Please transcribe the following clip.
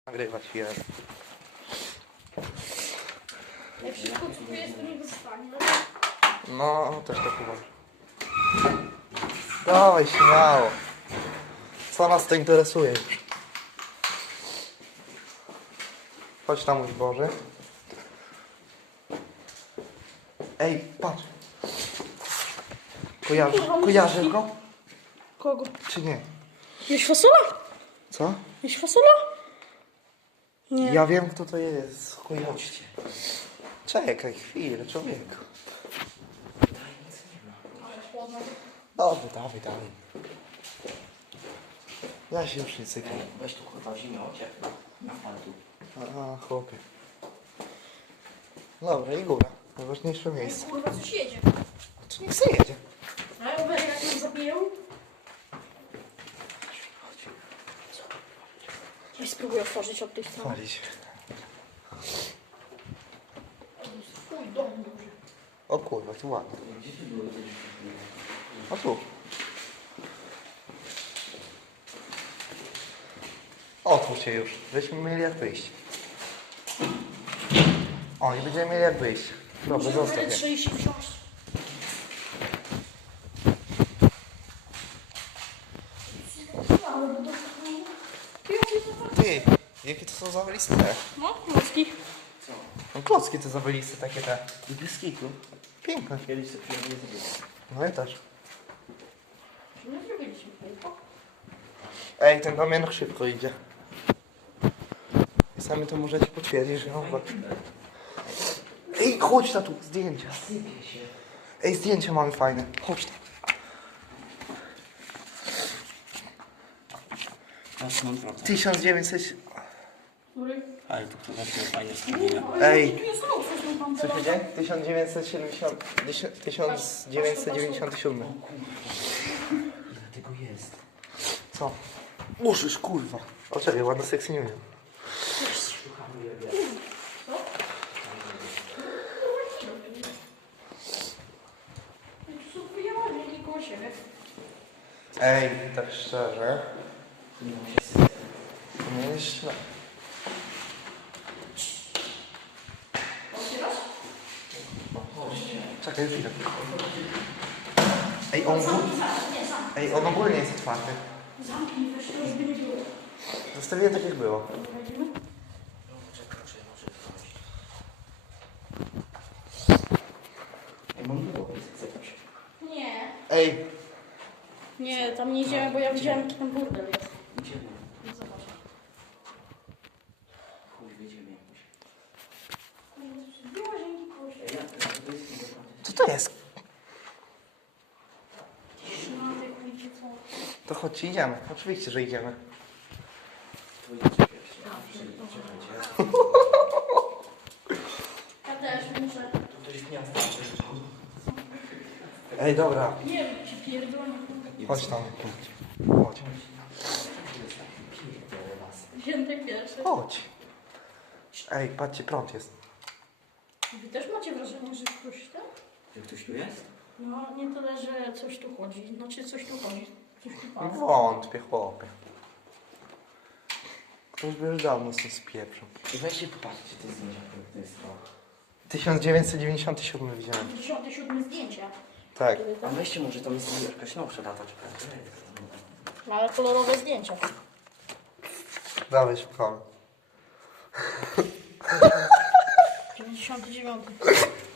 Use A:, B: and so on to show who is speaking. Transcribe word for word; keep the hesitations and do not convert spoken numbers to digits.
A: Nagrywać jest.
B: Jak wszystko co tu jest, to nie dostanie.
A: No, też tak uważam. Dawaj, śmiało. Co nas to interesuje już? Chodź tam, mój Boże. Ej, patrz. Kojarzy, kojarzy go?
B: Kogo?
A: Czy nie?
B: Jest fasola?
A: Co?
B: Jest fasola? Nie.
A: Ja wiem, kto to jest. Chuj, chodźcie. Czekaj chwilę, człowieku. Dobra, dawaj, dawaj. Ja się już nie cykam.
C: Weź tu kurwa zimę ociep. Na fartu.
A: A, chłopie. Dobra, i góra. Najważniejsze miejsce.
B: Kurwa, coś jedzie.
A: To niech se jedzie.
B: A rowery jak nam zabiją? I spróbuję otworzyć od tej strony.
A: Walić.
B: Twój dom duży.
A: O kurwa, tu ładnie.
C: Gdzie ty byłeś?
A: O tu. Otwórz się już. Byśmy mieli jak wyjść. O, nie będziemy mieli jak wyjść. Dobra, zostaw je.
B: trzydzieści wziąć.
A: Ty, jakie to są zawaliste?
B: No, klocki.
A: No klocki te zawaliste, takie te.
C: I biskitu.
A: Piękne.
C: Kiedyś sobie przyjemnie zrobić.
A: No ja też.
B: Nie zrobiliśmy kółko.
A: Ej, ten Damian szybko idzie. I sami to możecie potwierdzić, że on... Ej, chodź na tu, zdjęcia.
C: Sypie się.
A: Ej, zdjęcia mamy fajne. Chodź tam.
C: Aż mam wrota.
A: tysiąc dziewięćset...
B: Który?
C: Ale to chyba się fajnie wspomnienia.
A: Ej.
B: Tu jest luksus, no pan
A: Co się dzieje? tysiąc dziewięćset siedemdziesiąt... tysiąc dziewięćset dziewięćdziesiąt siedem.
C: Ile tego jest?
A: Co? Możesz, kurwa. O, czekaj, ładno sexy nie wiem.
B: Tu są wyjechane, nie koło siebie.
A: Ej, tak szczerze.
C: Nie mam się sypie.
A: To nie jest źle.
B: Otwierasz?
A: Czekaj, chwilę. Ej, on, ogól-
B: Nie, sam.
A: Ej, on ogólnie jest otwarty.
B: Zamknij, wiesz, to już by nie było.
A: Zostawiłem tak jak było.
B: Wejdziemy?
C: No poczekaj, czy może wchodzić. Ej, mam długopis, chcę coś.
B: Nie.
A: Ej,
B: Nie, tam nie idziemy, bo ja widziałem, jaki tam burdel jest.
C: Idziemy.
B: No zobacz.
C: Chuj, wyjdziemy jakoś.
B: Dwie łazienki koło siebie.
C: Ej, jak to to jest? Nie
A: co to jest?
B: No, jak widzicie, co?
A: To chodźcie, idziemy. Oczywiście, że idziemy.
C: Tu idziecie pierwszy. Czekajcie.
B: Ja też muszę.
C: Tu ktoś gniazdo.
A: Ej, dobra.
B: Nie wiem, się pierdolę.
A: Chodź tam. Chodź.
C: Pierdolę was.
B: Wzięty pierwszy.
A: Chodź. Ej, patrzcie, prąd jest.
B: Wy też macie wrażenie, że ktoś tam?
C: Że ktoś tu jest?
B: No, nie tyle, że coś tu chodzi. Znaczy, coś tu chodzi. Coś tu pada.
A: Wątpię, chłopie. Ktoś by już dawno stąd spieprzył.
C: I weźcie popatrzcie te zdjęcia, które to jest to.
A: tysiąc dziewięćset dziewięćdziesiąty siódmy widziałem.
B: pięćdziesiąte siódme zdjęcia.
A: Tak.
B: Które
C: A
B: tam-
C: weźcie może tam jest jakaś nowsza data, czekajcie.
B: No, ale kolorowe zdjęcia.
A: Dawaj, szukamy.
B: dziewięćdziesiąty dziewiąty.